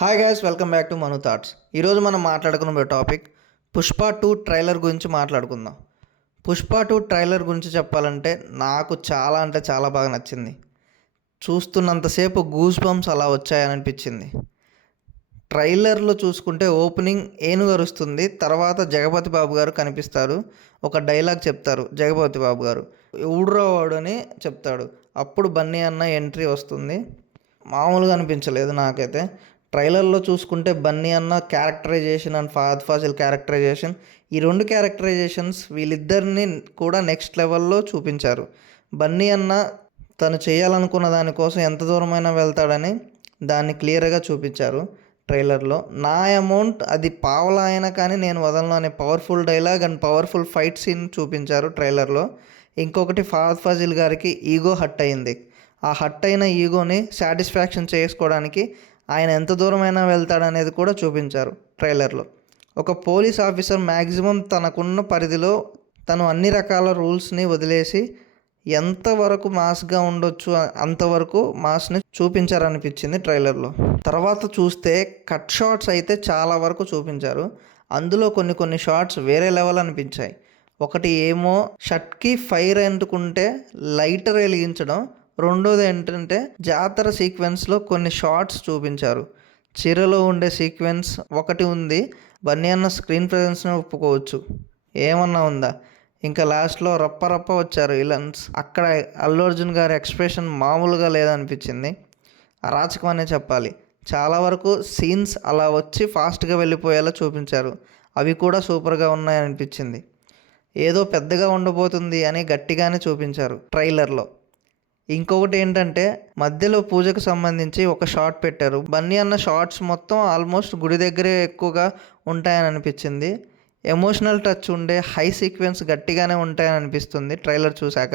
Hi guys, welcome back to Manu thoughts. ఈరోజు మనం మాట్లాడుకున్న టాపిక్ పుష్ప 2 ట్రైలర్ గురించి మాట్లాడుకుందాం. పుష్ప 2 ట్రైలర్ గురించి చెప్పాలంటే నాకు చాలా అంటే చాలా బాగా నచ్చింది. చూస్తున్నంతసేపు గూస్ బంప్స్ అలా వచ్చాయని అనిపించింది. ట్రైలర్లో చూసుకుంటే ఓపెనింగ్ ఏనుగు అరుస్తుంది, తర్వాత జగపతి బాబు గారు కనిపిస్తారు. ఒక డైలాగ్ చెప్తారు జగపతి బాబు గారు, ఊడ్రావాడు అని చెప్తాడు. అప్పుడు బన్నీ అన్న ఎంట్రీ వస్తుంది. మామూలుగా అనిపించలేదు నాకైతే. ట్రైలర్లో చూసుకుంటే బన్నీ అన్న characterisation and Fahadh Faasil characterisation, ఈ రెండు క్యారెక్టరైజేషన్స్ వీళ్ళిద్దరిని కూడా నెక్స్ట్ లెవెల్లో చూపించారు. బన్నీ అన్న తను చేయాలనుకున్న దానికోసం ఎంత దూరమైనా వెళ్తాడని దాన్ని క్లియర్గా చూపించారు ట్రైలర్లో. నా అమౌంట్ అది పావలా అయినా కానీ నేను వదలను అనే powerful dialogue and powerful fight scene చూపించారు ట్రైలర్లో. ఇంకొకటి, ఫహద్ ఫాసిల్ గారికి ఈగో హట్ అయింది. ఆ హట్ అయిన ఈగోని సాటిస్ఫాక్షన్ చేసుకోవడానికి ఆయన ఎంత దూరమైనా వెళ్తాడనేది కూడా చూపించారు ట్రైలర్లో. ఒక పోలీస్ ఆఫీసర్ మ్యాక్సిమం తనకున్న పరిధిలో తను అన్ని రకాల రూల్స్ని వదిలేసి ఎంతవరకు మాస్గా ఉండొచ్చు అంతవరకు మాస్ని చూపించారనిపించింది ట్రైలర్లో. తర్వాత చూస్తే కట్ షాట్స్ అయితే చాలా వరకు చూపించారు. అందులో కొన్ని షాట్స్ వేరే లెవెల్ అనిపించాయి. ఒకటి ఏమో షర్ట్కి ఫైర్ అంటుకుంటే లైటర్ వెలిగించడం, రెండోది ఏంటంటే జాతర సీక్వెన్స్లో కొన్ని షార్ట్స్ చూపించారు. చీరలో ఉండే సీక్వెన్స్ ఒకటి ఉంది. బన్నీ అన్న స్క్రీన్ ప్రజెన్స్ని ఒప్పుకోవచ్చు, ఏమన్నా ఉందా. ఇంకా లాస్ట్లో రప్ప వచ్చారు విలన్స్. అక్కడ అల్లు అర్జున్ గారి ఎక్స్ప్రెషన్ మామూలుగా లేదనిపించింది. అరాచకం అనే చెప్పాలి. చాలా వరకు సీన్స్ అలా వచ్చి ఫాస్ట్గా వెళ్ళిపోయేలా చూపించారు. అవి కూడా సూపర్గా ఉన్నాయనిపించింది. ఏదో పెద్దగా ఉండబోతుంది అని గట్టిగానే చూపించారు ట్రైలర్లో. ఇంకొకటి ఏంటంటే మధ్యలో పూజకు సంబంధించి ఒక షార్ట్ పెట్టారు. బన్నీ అన్న షార్ట్స్ మొత్తం ఆల్మోస్ట్ గుడి దగ్గరే ఎక్కువగా ఉంటాయని అనిపించింది. ఎమోషనల్ టచ్ ఉండే హై సీక్వెన్స్ గట్టిగానే ఉంటాయని అనిపిస్తుంది ట్రైలర్ చూశాక.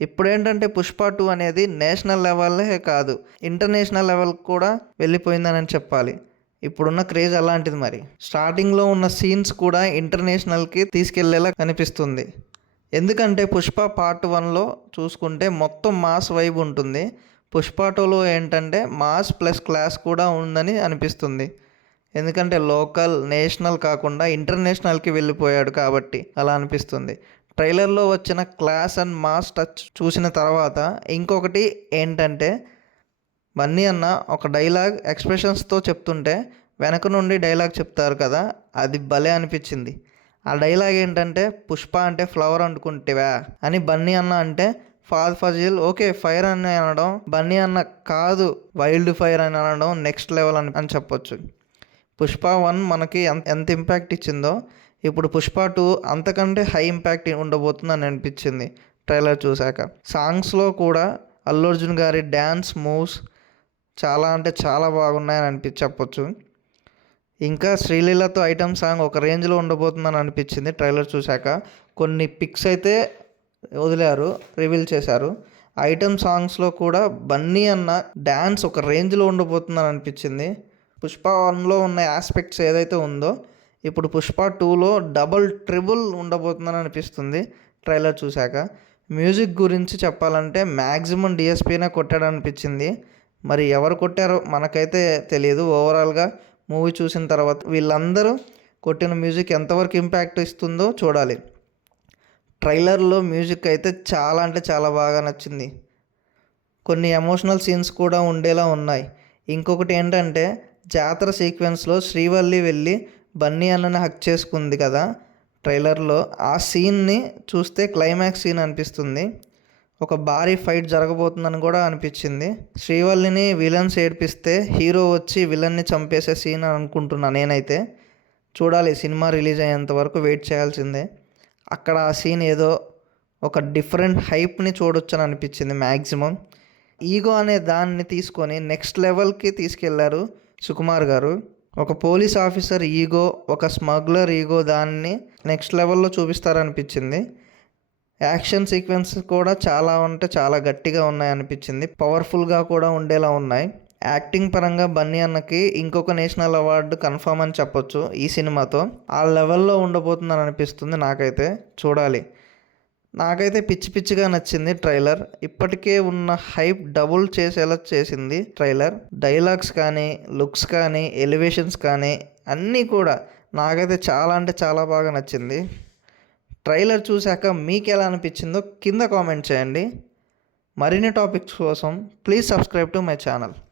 ఇప్పుడు ఏంటంటే పుష్ప 2 అనేది నేషనల్ లెవెల్లే కాదు, ఇంటర్నేషనల్ లెవెల్ కూడా వెళ్ళిపోయిందని చెప్పాలి. ఇప్పుడున్న క్రేజ్ అలాంటిది. మరి స్టార్టింగ్లో ఉన్న సీన్స్ కూడా ఇంటర్నేషనల్కి తీసుకెళ్లేలా కనిపిస్తుంది. ఎందుకంటే పుష్ప పార్ట్ 1లో చూసుకుంటే మొత్తం మాస్ వైబ్ ఉంటుంది. పుష్ప 2లో ఏంటంటే మాస్ ప్లస్ క్లాస్ కూడా ఉందని అనిపిస్తుంది. ఎందుకంటే లోకల్ నేషనల్ కాకుండా ఇంటర్నేషనల్కి వెళ్ళిపోయాడు కాబట్టి అలా అనిపిస్తుంది. ట్రైలర్లో వచ్చిన క్లాస్ అండ్ మాస్ టచ్ చూసిన తర్వాత ఇంకొకటి ఏంటంటే బన్నీ అన్న ఒక డైలాగ్ ఎక్స్ప్రెషన్స్తో చెప్తుంటే వెనక నుండి డైలాగ్ చెప్తారు కదా, అది భలే అనిపించింది. ఆ డైలాగ్ ఏంటంటే పుష్ప అంటే ఫ్లవర్ అనుకుంటేవా అని బన్నీ అన్న అంటే ఫహద్ ఫాసిల్ ఓకే ఫైర్ అని అనడం, బన్నీ అన్న కాదు వైల్డ్ ఫైర్ అని అనడం నెక్స్ట్ లెవెల్ అని చెప్పొచ్చు. పుష్ప 1 మనకి ఎంత ఇంపాక్ట్ ఇచ్చిందో ఇప్పుడు పుష్ప 2 అంతకంటే హై ఇంపాక్ట్ ఉండబోతుందని అనిపించింది ట్రైలర్ చూశాక. సాంగ్స్లో కూడా అల్లు అర్జున్ గారి డ్యాన్స్ మూవ్స్ చాలా అంటే చాలా బాగున్నాయని చెప్పొచ్చు. ఇంకా శ్రీలీలతో ఐటమ్ సాంగ్ ఒక రేంజ్లో ఉండబోతుందని అనిపించింది ట్రైలర్ చూశాక. కొన్ని పిక్స్ అయితే వదిలారు, రివీల్ చేశారు. ఐటమ్ సాంగ్స్లో కూడా బన్నీ అన్న డ్యాన్స్ ఒక రేంజ్లో ఉండబోతుందని అనిపించింది. పుష్ప 1లో ఉన్న ఆస్పెక్ట్స్ ఏదైతే ఉందో ఇప్పుడు పుష్ప 2లో డబుల్ ట్రిబుల్ ఉండబోతుందని అనిపిస్తుంది ట్రైలర్ చూశాక. మ్యూజిక్ గురించి చెప్పాలంటే మ్యాక్సిమం డిఎస్పీనే కొట్టాడనిపించింది. మరి ఎవరు కొట్టారో మనకైతే తెలియదు. ఓవరాల్గా మూవీ చూసిన తర్వాత వీళ్ళందరూ కొట్టిన మ్యూజిక్ ఎంతవరకు ఇంపాక్ట్ ఇస్తుందో చూడాలి. ట్రైలర్లో మ్యూజిక్ అయితే చాలా అంటే చాలా బాగా నచ్చింది. కొన్ని ఎమోషనల్ సీన్స్ కూడా ఉండేలా ఉన్నాయి. ఇంకొకటి ఏంటంటే జాతర సీక్వెన్స్లో శ్రీవల్లి వెళ్ళి బన్నీ అన్నని హక్ చేసుకుంది కదా ట్రైలర్లో, ఆ సీన్ని చూస్తే క్లైమాక్స్ సీన్ అనిపిస్తుంది. ఒక భారీ ఫైట్ జరగబోతుందని కూడా అనిపించింది. శ్రీవల్లిని విలన్స్ ఏడిపిస్తే హీరో వచ్చి విలన్ని చంపేసే సీన్ అనుకుంటున్నా నేనైతే. చూడాలి, సినిమా రిలీజ్ అయ్యేంత వరకు వెయిట్ చేయాల్సిందే. అక్కడ ఆ సీన్ ఏదో ఒక డిఫరెంట్ హైప్ని చూడొచ్చని అనిపించింది. మ్యాక్సిమం ఈగో అనే దాన్ని తీసుకొని నెక్స్ట్ లెవెల్కి తీసుకెళ్లారు సుకుమార్ గారు. ఒక పోలీస్ ఆఫీసర్ ఈగో, ఒక స్మగ్లర్ ఈగో, దాన్ని నెక్స్ట్ లెవెల్లో చూపిస్తారనిపించింది. యాక్షన్ సీక్వెన్స్ కూడా చాలా అంటే చాలా గట్టిగా ఉన్నాయనిపించింది. పవర్ఫుల్గా కూడా ఉండేలా ఉన్నాయి. యాక్టింగ్ పరంగా బన్నీ అన్నకి ఇంకొక నేషనల్ అవార్డు కన్ఫర్మ్ అని చెప్పొచ్చు ఈ సినిమాతో. ఆ లెవెల్లో ఉండబోతుందని అనిపిస్తుంది నాకైతే. చూడాలి. నాకైతే పిచ్చి పిచ్చిగా నచ్చింది ట్రైలర్. ఇప్పటికే ఉన్న హైప్ డబుల్ చేసేలా చేసింది ట్రైలర్. డైలాగ్స్ కానీ, లుక్స్ కానీ, ఎలివేషన్స్ కానీ అన్నీ కూడా నాకైతే చాలా అంటే చాలా బాగా నచ్చింది. ట్రైలర్ చూశాక మీకు ఎలా అనిపించిందో కింద కామెంట్ చేయండి. మరిన్ని టాపిక్స్ కోసం please subscribe to my channel.